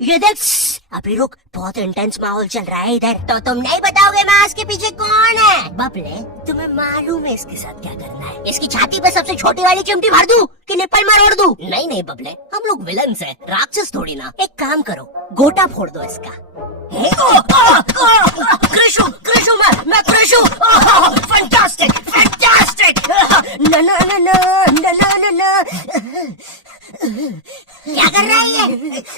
ये देख। अभी रुक, बहुत इंटेंस माहौल चल रहा है इधर। तो तुम नहीं बताओगे मास्क के पीछे कौन है? बबले, तुम्हें मालूम है इसके साथ क्या करना है? इसकी छाती पे सबसे छोटी वाली चिमटी मार दूं कि निप्पल में रोड़ दूं? नहीं नहीं बबले, हम लोग विलन्स हैं, राक्षस थोड़ी ना। एक काम करो, गोटा फोड़ दो इसका। कृषु, कृषु, मैं कृषु। Fantastic, fantastic. ना ना ना ना ना ना ना। क्या कर रहा है ये?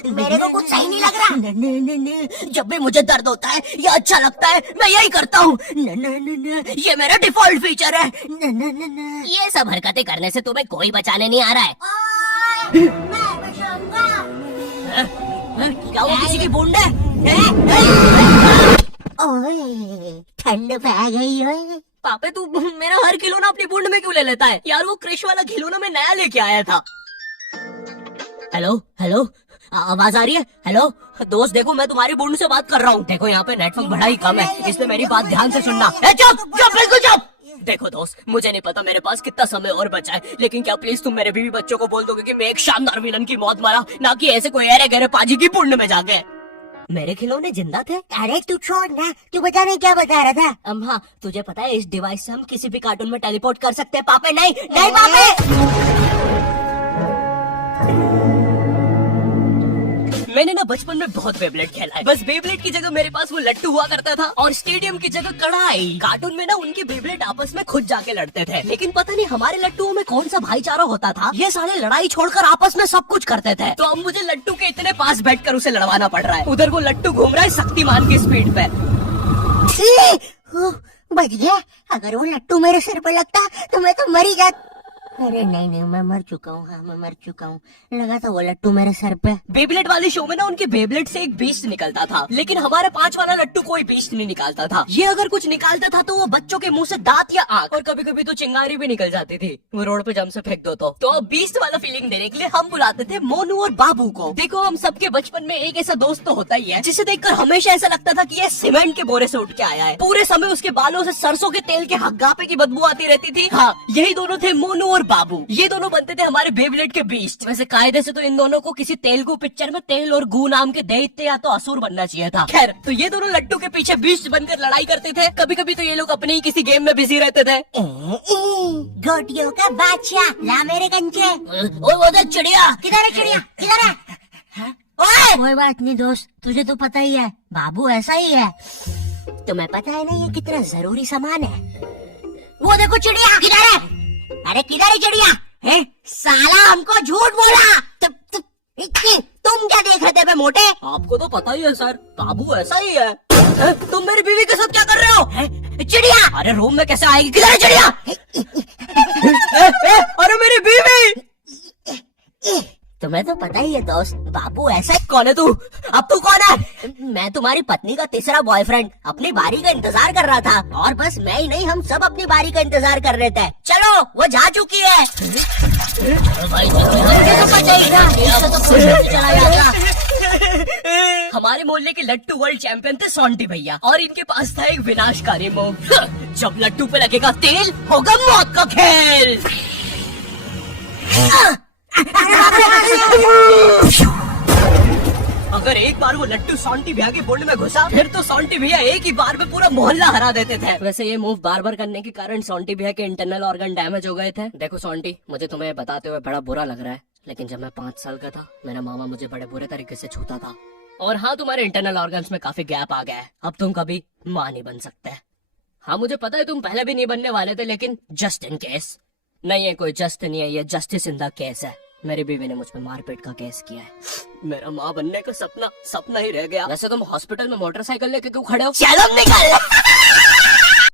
मेरे को कुछ सही नहीं लग रहा। नहीं, जब भी मुझे दर्द होता है या अच्छा लगता है मैं यही करता हूँ। ये मेरा डिफॉल्ट फीचर है। ये सब हरकतें करने से तुम्हें कोई बचाने नहीं आ रहा है। मैं बचाऊंगा। क्या वो किसी की बूंद है? ओए, ठंड पै गई है। पापे तू मेरा हर खिलौना अपनी बूंद में क्यों ले लेता है? यार वो क्रिश वाला खिलौना मैं नया लेके आया था। हेलो हेलो, आवाज आ रही है? हेलो दोस्त, देखो मैं तुम्हारी बूंद से बात कर रहा हूँ। देखो यहाँ पे नेटवर्क बड़ा ही कम है, इसलिए मेरी बात ध्यान से सुनना। चुप चुप, बिल्कुल चुप। देखो दोस्त, मुझे नहीं पता मेरे पास कितना समय और बचा है, लेकिन क्या प्लीज तुम मेरे बीवी बच्चों को बोल दोगे कि मैं एक शानदार विलन की मौत मरा, ना कि ऐसे कोई अरे गहरे पाजी की बूंद में जाके। मेरे खिलौने जिंदा थे? अरे तू छोड़ ना, तू बता नहीं क्या बता रहा था? हाँ, तुझे पता है इस डिवाइस से हम किसी भी कार्टून में टेलीपोर्ट कर सकते हैं। पापे नहीं, नहीं पापे। मैंने ना बचपन में बहुत बेब्लेड खेला है। बस बेब्लेड की जगह मेरे पास वो लट्टू हुआ करता था और स्टेडियम की जगह कढ़ाई। कार्टून में ना उनके बेब्लेड आपस में खुद जाके लड़ते थे, लेकिन पता नहीं हमारे लट्टुओं में कौन सा भाईचारा होता था, ये सारे लड़ाई छोड़कर आपस में सब कुछ करते थे। तो अब मुझे लट्टू के इतने पास बैठकर उसे लड़वाना पड़ रहा है। उधर वो लट्टू घूम रहा है शक्तिमान की स्पीड पे। बच गया। अगर वो लट्टू मेरे सिर पर लगता तो मैं तो मर ही जाता। अरे नहीं नहीं, मैं मर चुका हूँ। हाँ मैं मर चुका हूँ। लगा था वो लट्टू मेरे सर पे। बेबलेट वाले शो में ना उनके बेबलेट से एक बीस्ट निकलता था, लेकिन हमारे 5 वाला लट्टू कोई बीस्ट नहीं निकालता था। ये अगर कुछ निकालता था तो वो बच्चों के मुंह से दांत या आंख, और कभी कभी तो चिंगारी भी निकल जाती थी। वो रोड पे जम से फेंक दो तो बीस्ट वाला फीलिंग देने के लिए हम बुलाते थे मोनू और बाबू को। देखो हम सबके बचपन में एक ऐसा दोस्त तो होता ही है जिसे देखकर हमेशा ऐसा लगता था कि ये सीमेंट के बोरे से उठ के आया है। पूरे समय उसके बालों से सरसों के तेल के हग्गापे की बदबू आती रहती थी। हाँ, यही दोनों थे मोनू और बाबू। ये दोनों बनते थे हमारे बेबलेट के बीस्ट। वैसे कायदे से तो इन दोनों को किसी तेलुगु पिक्चर में तेल और गू नाम के दैत्य या तो असुर बनना चाहिए था। खैर, तो ये दोनों लट्टू के पीछे बीस्ट बनकर लड़ाई करते थे। कभी कभी तो ये लोग अपने ही किसी गेम में बिजी रहते थे। गोटियों का बादशाह, ला मेरे कंचे। वो देख चिड़िया। किधर है चिड़िया? किधर है? कोई बात नहीं दोस्त, तुझे तो पता ही है, बाबू ऐसा ही है। तुम्हें पता है ना ये कितना जरूरी सामान है? वो देखो चिड़िया। किधर है? अरे किधर है चिड़िया? है साला, हमको झूठ बोला। तुम क्या देख रहे थे बे मोटे? आपको तो पता ही है सर, बाबू ऐसा ही है। तुम मेरी बीवी के साथ क्या कर रहे हो? चिड़िया। अरे रूम में कैसे आएगी? किधर है चिड़िया? अरे मेरी बीवी। तुम्हें तो पता ही है दोस्त, बाबू ऐसा ही। कौन है तू? अब तू कौन है? मैं तुम्हारी पत्नी का तीसरा बॉयफ्रेंड, अपनी बारी का इंतजार कर रहा था। और बस मैं ही नहीं, हम सब अपनी बारी का इंतजार कर रहे थे। चलो, वो जा चुकी है। चला जाता। हमारे मोहल्ले के लट्टू वर्ल्ड चैंपियन थे सोंटी भैया, और इनके पास था एक विनाशकारी मोह। जब लट्टू पे लगेगा तेल, होगा मौत का खेल। अगर एक बार वो लट्टू सोंटी भैया की बूंद में घुसा, फिर तो सोंटी भैया एक ही बार में पूरा मोहल्ला हरा देते थे। वैसे ये मूव बार बार करने के कारण सोंटी भैया के इंटरनल ऑर्गन डैमेज हो गए थे। देखो सोंटी, मुझे तुम्हें बताते हुए बड़ा बुरा लग रहा है, लेकिन जब मैं 5 साल का था, मेरा मामा मुझे बड़े बुरे तरीके से छूता था। और हाँ, तुम्हारे इंटरनल ऑर्गन्स में काफी गैप आ गया है, अब तुम कभी माँ नहीं बन सकते। हाँ मुझे पता है तुम पहले भी नहीं बनने वाले थे, लेकिन जस्ट इन केस। नहीं है कोई जस्ट नहीं है, ये जस्टिस इन द केस है। मेरी बीवी ने मुझ पर मारपीट का केस किया है। मेरा माँ बनने का सपना ही रह गया। वैसे तुम हॉस्पिटल में मोटरसाइकिल लेके क्यों खड़े हो? चलो निकल।